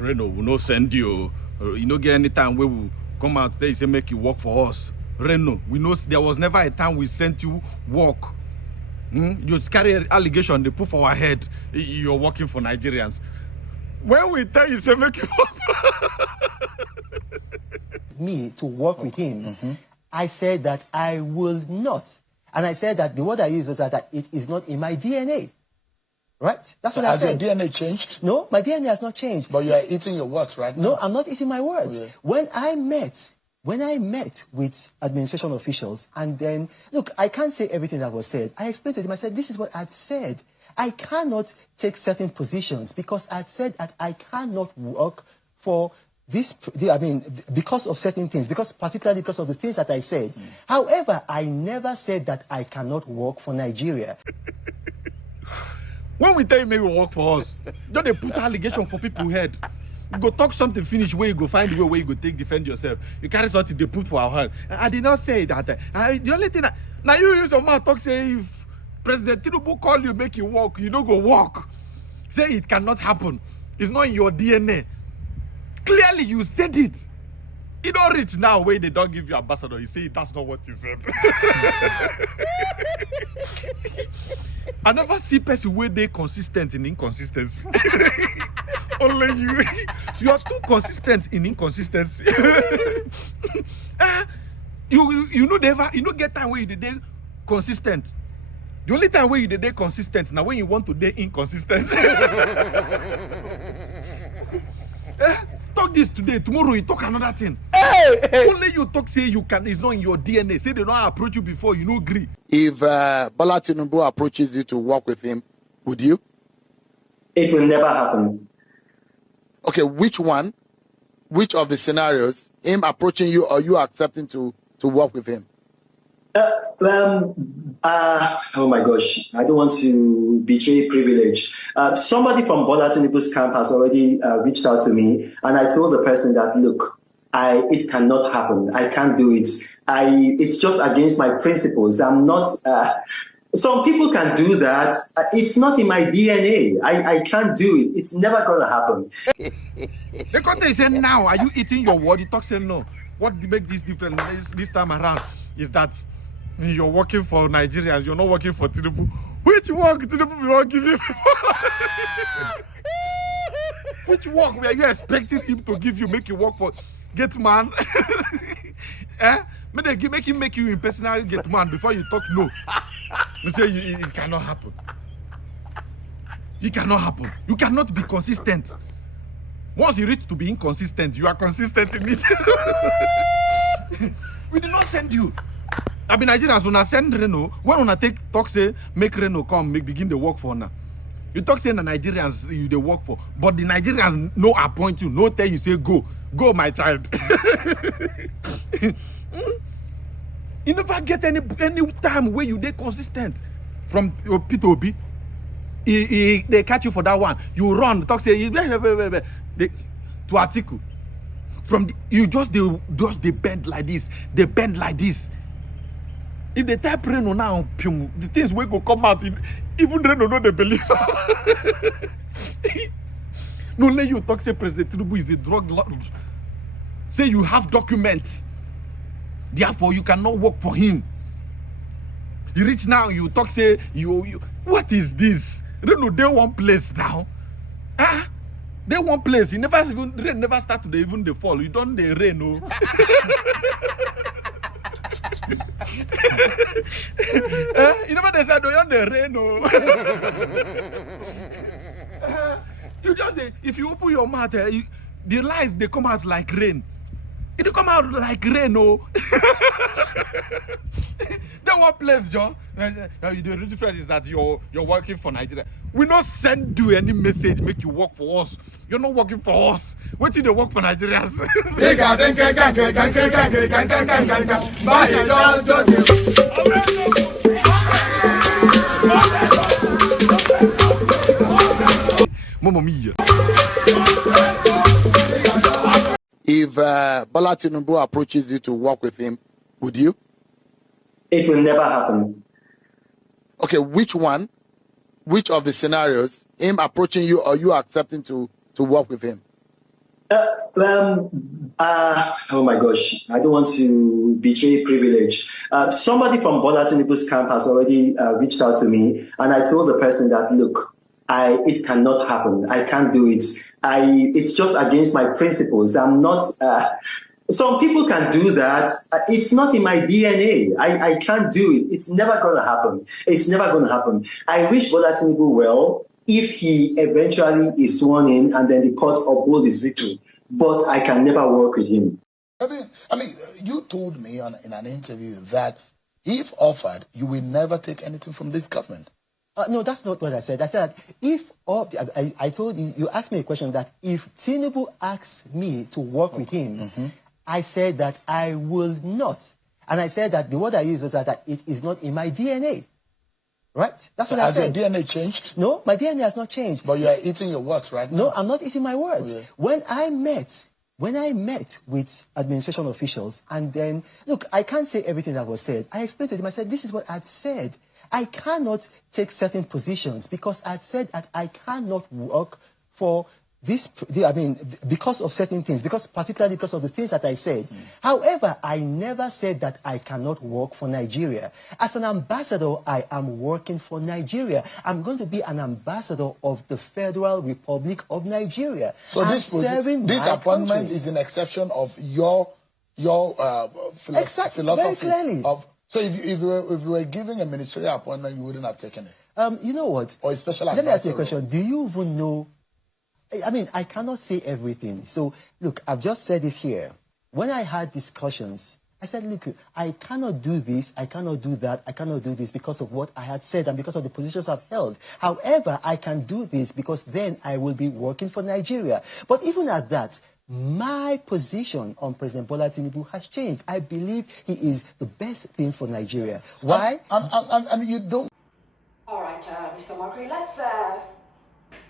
Reno will not send you. You know, get any time we will come out there, say make you work for us. Reno, we know there was never a time we sent you work. You just carry an allegation, they put for our head, you're working for Nigerians. When we tell you, say make you work me to work with him, I said that I will not. And I said that the word I used was that it is not in my DNA. Right? That's what I said. Has your DNA changed? No, my DNA has not changed. But you are eating your words right now. No, I'm not eating my words. Okay. When I met with administration officials, and then, look, I can't say everything that was said. I explained to them, I said, this is what I'd said. I cannot take certain positions because I'd said that I cannot work for this, because of certain things, particularly because of the things that I said. However, I never said that I cannot work for Nigeria. When we tell you maybe work for us, don't they put allegation for people's head? You go talk something, finish where you go find the way you go take defend yourself. You carry something they put for our hand. I did not say that. The only thing now you use your mouth talk say if President Tinubu call you make you walk, you don't go walk. Say it cannot happen. It's not in your DNA. Clearly you said it. You don't reach now where they don't give you ambassador. You say that's not what you said. I never see person where they consistent in inconsistency. Only you. You are too consistent in inconsistency. You know never. You know get time where you did consistent. The only time where you did consistent now when you want to be inconsistent. Talk this today, tomorrow you talk another thing. Hey. Only you talk say you can, it's not in your DNA. Say they don't approach you before, you no agree. If Bola Tinubu approaches you to work with him, would you? It will never happen. Okay, which one? Which of the scenarios? Him approaching you or you accepting to work with him? Oh my gosh, I don't want to betray privilege. Somebody from Bola Tinubu's camp has already reached out to me, and I told the person that, look, it cannot happen. I can't do it. It's just against my principles. I'm not. Some people can do that. It's not in my DNA. I can't do it. It's never gonna happen. The content say now, are you eating your word? You talk say no. What make this different this time around is that you're working for Nigerians, you're not working for Tinubu. Which work Tinubu will give you? Which work were you expecting him to give you, make you work for get man? Make you impersonal get man before you talk no. You say it cannot happen. It cannot happen. You cannot be consistent. Once you reach to be inconsistent, you are consistent in it. We did not send you. I mean, Nigerians, when I send Reno, when I talk say, make Reno come, begin the work for now. You talk say the Nigerians you they work for, but the Nigerians no appoint you, no tell you say go, my child. You never get any time where you they consistent from P2B. They catch you for that one. You run, talk say to article. From you just they bend like this. They bend like this. If they type Reno now, the things will go come out. Even Reno know they believe. No, let you talk say President Tinubu is a drug lord. Say you have documents. Therefore, you cannot work for him. You reach now, you talk say you what is this? Reno, they one place now. They one place. Rain never start to even the fall. You don't the rain, no. You never decide to the rain, no. You just if you open your mouth, the lies they come out like rain. It come out like rain, no. That one place, Joe. The difference is that you're working for Nigeria. We not send you any message make you work for us. You're not working for us. What did they work for Nigerians? Mamma mia. If Bola Tinubu approaches you to work with him, would you? It will never happen. Okay, which one? Which of the scenarios? Him approaching you or you accepting to work with him? Oh my gosh, I don't want to betray privilege. Somebody from Bola Tinubu's camp has already reached out to me, and I told the person that, look, it cannot happen. I can't do it. It's just against my principles. I'm not. Some people can do that. It's not in my DNA. I can't do it. It's never going to happen. It's never going to happen. I wish Bola Tinubu well if he eventually is sworn in and then the courts uphold his victory. But I can never work with him. I mean, you told me in an interview that if offered, you will never take anything from this government. No, that's not what I said. I said if I told you, you asked me a question that if Tinubu asks me to work with him, I said that I will not. And I said that the word I used was that it is not in my DNA. Right? That's what I said. Has your DNA changed? No, my DNA has not changed. But you are eating your words right now. No, I'm not eating my words. Okay. When I met with administration officials, and then, look, I can't say everything that was said. I explained to them, I said, this is what I'd said. I cannot take certain positions because I'd said that I cannot work for this, because of certain things, particularly because of the things that I said. However, I never said that I cannot work for Nigeria. As an ambassador, I am working for Nigeria. I'm going to be an ambassador of the Federal Republic of Nigeria. So this appointment country. is an exception of your philosophy. Very clearly. So if you were giving a ministerial appointment, you wouldn't have taken it. You know what? Or a special Let me ask you a advisor question. Do you even know? I cannot say everything. So, look, I've just said this here. When I had discussions, I said, look, I cannot do this, I cannot do that, I cannot do this because of what I had said and because of the positions I've held. However, I can do this because then I will be working for Nigeria. But even at that, my position on President Bola Tinubu has changed. I believe he is the best thing for Nigeria. Why? And you don't. All right, Mr. Omokri, let's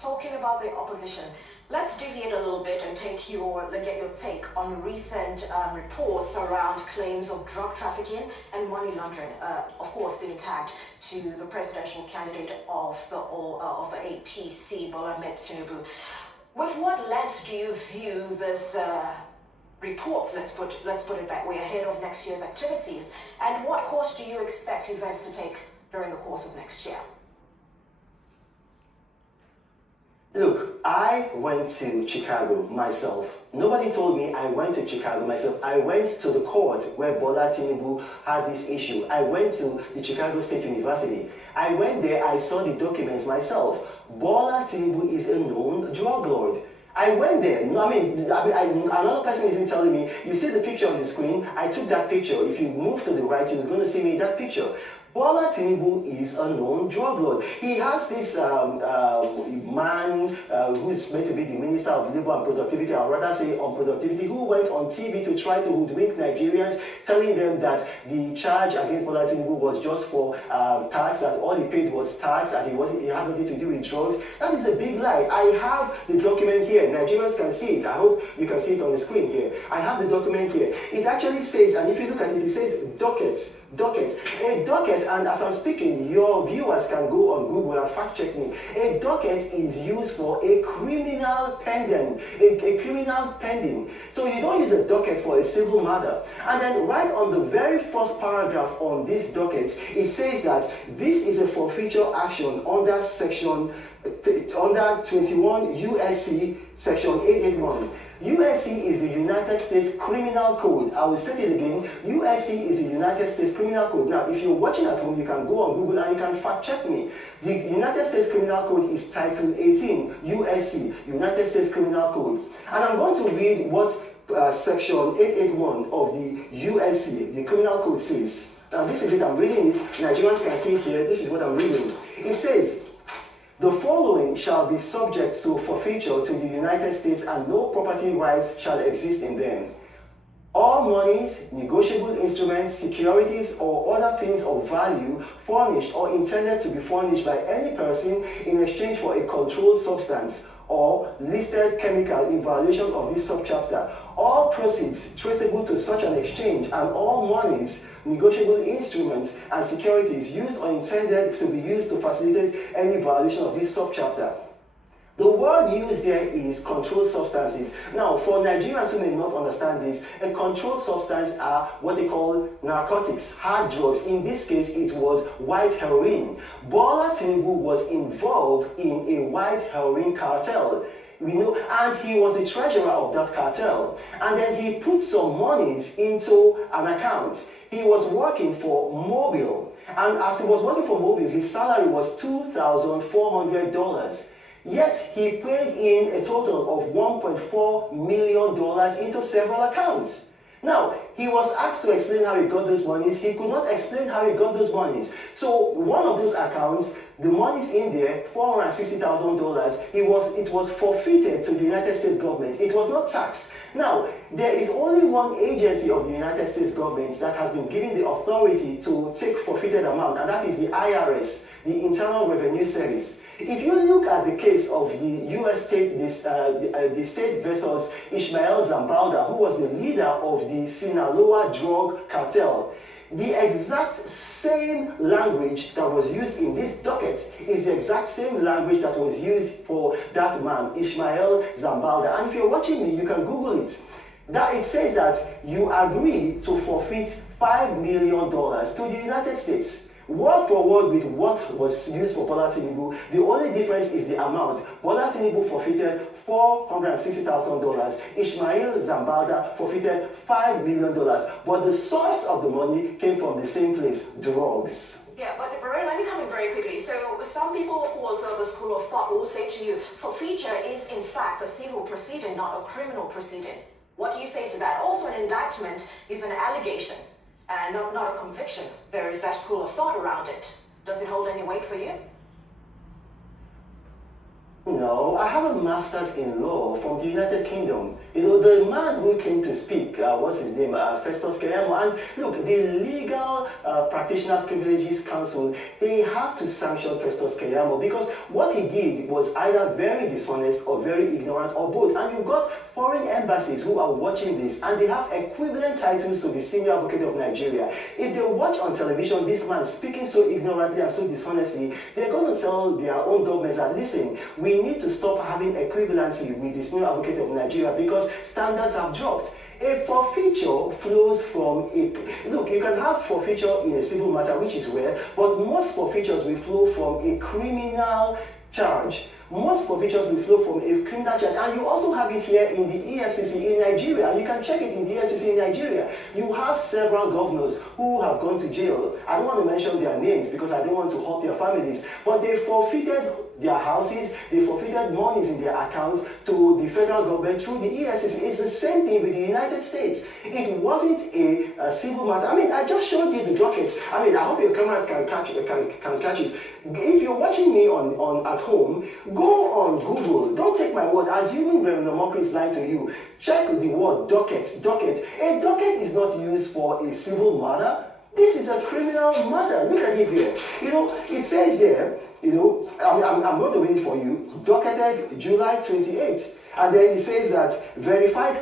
talking about the opposition. Let's deviate a little bit and get your take on recent reports around claims of drug trafficking and money laundering, of course being tagged to the presidential candidate of the APC, Bola Tinubu. With what lens do you view this reports, let's put it that way, ahead of next year's activities? And what course do you expect events to take during the course of next year? Look, I went to Chicago myself. Nobody told me I went to Chicago myself. I went to the court where Bola Tinubu had this issue. I went to the Chicago State University. I went there, I saw the documents myself. Bola Tinubu is a known drug lord. I went there. Another person isn't telling me. You see the picture on the screen? I took that picture. If you move to the right, you're going to see me in that picture. Bola Tinubu is a known drug lord. He has this man who's meant to be the Minister of Labour and Productivity, or rather say on productivity, who went on TV to try to hoodwink Nigerians, telling them that the charge against Bola Tinubu was just for tax, that all he paid was tax, and he had nothing to do with drugs. That is a big lie. I have the document here. Nigerians can see it. I hope you can see it on the screen here. I have the document here. It actually says, and if you look at it, it says docket. A docket, and as I'm speaking, your viewers can go on Google and fact check me. A docket is used for a criminal pending, a criminal pending. So you don't use a docket for a civil matter. And then right on the very first paragraph on this docket, it says that this is a forfeiture action under under 21 USC section 881. USC is the United States Criminal Code. I will say it again. USC is the United States Criminal Code. Now, if you're watching at home, you can go on Google and you can fact check me. The United States Criminal Code is Title 18, USC, United States Criminal Code. And I'm going to read what section 881 of the USC, the Criminal Code, says. Now, this is it. I'm reading it. Nigerians can see it here. This is what I'm reading. It says, the following shall be subject to forfeiture to the United States, and no property rights shall exist in them. All monies, negotiable instruments, securities, or other things of value furnished or intended to be furnished by any person in exchange for a controlled substance or listed chemical in violation of this subchapter. All proceeds traceable to such an exchange, and all monies, negotiable instruments, and securities used or intended to be used to facilitate any violation of this subchapter. The word used there is controlled substances. Now, for Nigerians who may not understand this, a controlled substance are what they call narcotics, hard drugs. In this case, it was white heroin. Bola Tinubu was involved in a white heroin cartel. And he was the treasurer of that cartel. And then he put some monies into an account. He was working for Mobile. And as he was working for Mobile, his salary was $2,400. Yet he paid in a total of $1.4 million into several accounts. Now, he was asked to explain how he got those monies. He could not explain how he got those monies. So one of those accounts, the money's in there, $460,000. It was forfeited to the United States government. It was not taxed. Now, there is only one agency of the United States government that has been given the authority to take forfeited amount, and that is the IRS, the Internal Revenue Service. If you look at the case of the U.S. state, the state versus Ishmael Zambalda, who was the leader of the Sinaloa drug cartel, the exact same language that was used in this docket is the exact same language that was used for that man, Ishmael Zambalda. And if you're watching me, you can Google it. That it says that you agree to forfeit $5 million to the United States. Word for word with what was used for Bola Tinubu. The only difference is the amount. Bola Tinubu forfeited $460,000. Ishmael Zambalda forfeited $5 million. But the source of the money came from the same place, drugs. Yeah, but Barry, let me come in very quickly. So some people, of course, of the school of thought will say to you, forfeiture is in fact a civil proceeding, not a criminal proceeding. What do you say to that? Also, an indictment is an allegation. And not a conviction. There is that school of thought around it. Does it hold any weight for you? No, I have a master's in law from the United Kingdom. The man who came to speak, what's his name? Festus Keyamo. And look, the Legal Practitioners Privileges Council, they have to sanction Festus Keyamo because what he did was either very dishonest or very ignorant or both. And you've got foreign embassies who are watching this and they have equivalent titles to the senior advocate of Nigeria. If they watch on television this man speaking so ignorantly and so dishonestly, they're going to tell their own governments that, listen, we need to stop having equivalency with the senior advocate of Nigeria because standards have dropped. A forfeiture flows from look, you can have forfeiture in a civil matter, which is rare, but most forfeitures will flow from a criminal charge. Most forfeitures will flow from a criminal charge, and you also have it here in the EFCC in Nigeria. You can check it in the EFCC in Nigeria. You have several governors who have gone to jail. I don't want to mention their names because I don't want to hurt their families, but they forfeited their houses, they forfeited monies in their accounts to the federal government through the EFCC. It's the same thing with the United States. It wasn't a civil matter. I mean, I just showed you the docket. I mean, I hope your cameras can catch it. If you're watching me on at home, go on Google. Don't take my word. Assuming Reno Omokri is lying to you, check the word docket. A docket is not used for a civil matter. This is a criminal matter. Look at it here. It says there, I'm going to read it for you. Docketed July 28th. And then it says that verified